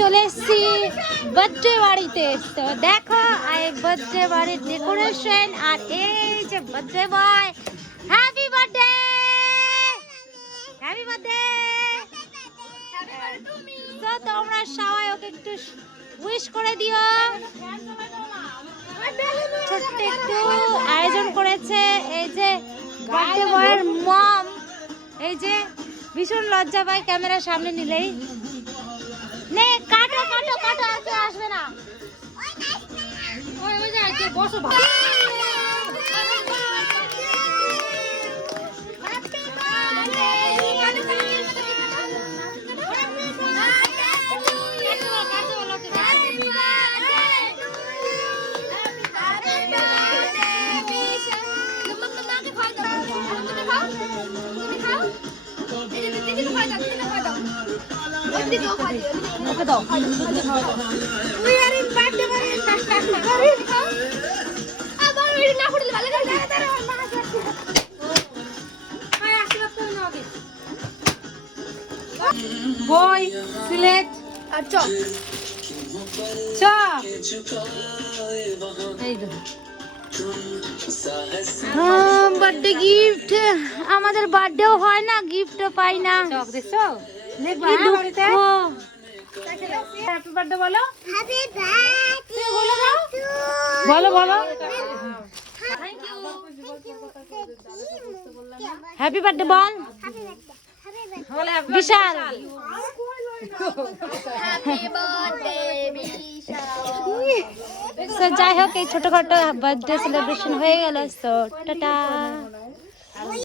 চলে এসেছি বার্থডে বাড়িতে। তো দেখো এই বার্থডে বাড়ির ডেকোরেশন, আর এই যে birthday boy. Happy birthday, happy birthday. তো তোমরা সবাই ওকে একটু উইশ করে দিও। ছোট্ট একটু আয়োজন করেছে এই যে বার্থডে বয়ের মম। এই যে ভীষণ লজ্জা পায় ক্যামেরার সামনে নিলেই। নে কাটো কাটো কাটো, আর কেউ আসবে না। ওই যে আজকে বসো ভালো। ওকে দাও। উই আর ইন বার্থডে বারে আবার ওই না পড়লে ভালো করে দাঁড়া মা আসছে। আয় আশীর্বাদ করে নাও আগে। বই সিলেট আর চপ চপ। এই দেখো বার্থডে গিফট। আমাদের বার্থডেও হয় না, গিফটও পাই না। চপ দেখছো? হ্যাপি বার্থডে বলো। হ্যাপি বার্থডে বলো দাও। বলো বলো। Thank you. হ্যাপি বার্থডে বল। বিশাল। Happy birthday Bishal. যাই হোক এই ছোটখাটো বার্থডে সেলিব্রেশন হয়ে গেল। তো টাটা।